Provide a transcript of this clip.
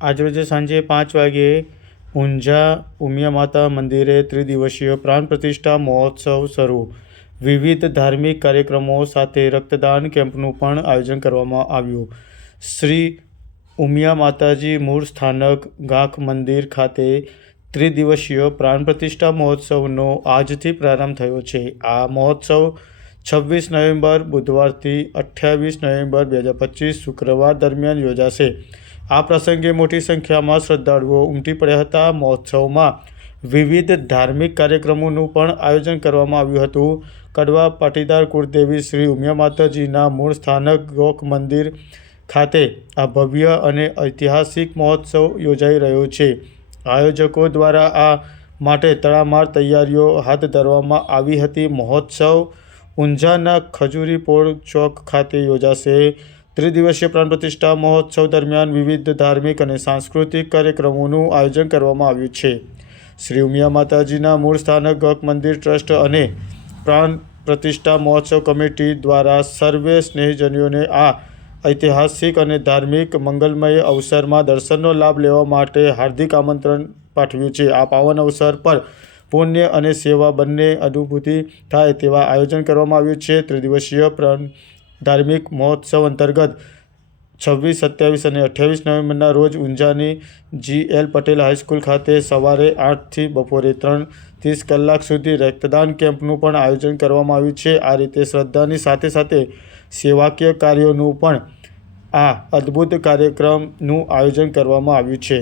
આજરોજ સાંજે પાંચ વાગ્યે ઊંઝા ઉમિયા માતા મંદિરે ત્રિદિવસીય પ્રાણ પ્રતિષ્ઠા મહોત્સવ શરૂ. વિવિધ ધાર્મિક કાર્યક્રમો સાથે રક્તદાન કેમ્પનું પણ આયોજન કરવામાં આવ્યું. શ્રી ઉમિયા માતાજી મૂળ સ્થાનક ગાંખ મંદિર ખાતે ત્રિદિવસીય પ્રાણ પ્રતિષ્ઠા મહોત્સવનો આજથી પ્રારંભ થયો છે. આ મહોત્સવ છવ્વીસ નવેમ્બર બુધવારથી અઠ્યાવીસ નવેમ્બર બે હજાર પચીસ શુક્રવાર દરમિયાન યોજાશે. આ પ્રસંગે મોટી સંખ્યામાં શ્રદ્ધાળુઓ ઉમટી પડ્યા હતા. મહોત્સવમાં વિવિધ ધાર્મિક કાર્યક્રમોનું પણ આયોજન કરવામાં આવ્યું હતું. કડવા પાટીદાર કુળદેવી શ્રી ઉમિયા માતાજીના મૂળ સ્થાનક ગોક મંદિર ખાતે આ ભવ્ય અને ઐતિહાસિક મહોત્સવ યોજાઈ રહ્યો છે. આયોજકો દ્વારા આ માટે તડામાર તૈયારીઓ હાથ ધરવામાં આવી હતી. મહોત્સવ ઊંઝાના ખજૂરીપોળ ચોક ખાતે યોજાશે ત્રિદિવસીય પ્રાણ પ્રતિષ્ઠા મહોત્સવ દરમિયાન વિવિધ ધાર્મિક અને સાંસ્કૃતિક કાર્યક્રમોનું આયોજન કરવામાં આવ્યું છે. શ્રી ઉમિયા માતાજીના મૂળ સ્થાનક ગક મંદિર ટ્રસ્ટ અને પ્રાણ પ્રતિષ્ઠા મહોત્સવ કમિટી દ્વારા સર્વે સ્નેહીજનોને આ ઐતિહાસિક અને ધાર્મિક મંગલમય અવસરમાં દર્શનનો લાભ લેવા માટે હાર્દિક આમંત્રણ પાઠવ્યું છે. આ પાવન અવસર પર પુણ્ય અને સેવા બંને અનુભૂતિ થાય તેવા આયોજન કરવામાં આવ્યું છે. ત્રિદિવસીય ધાર્મિક મહોત્સવ અંતર્ગત છવ્વીસ, સત્યાવીસ અને અઠ્યાવીસ નવેમ્બરના રોજ ઊંઝાની G L Patel high school ખાતે સવારે આઠથી બપોરે ત્રણ ત્રીસ કલાક સુધી રક્તદાન કેમ્પનું પણ આયોજન કરવામાં આવ્યું છે. આ રીતે શ્રદ્ધાની સાથે સાથે સેવાકીય કાર્યોનું પણ આ અદ્ભુત કાર્યક્રમનું આયોજન કરવામાં આવ્યું છે.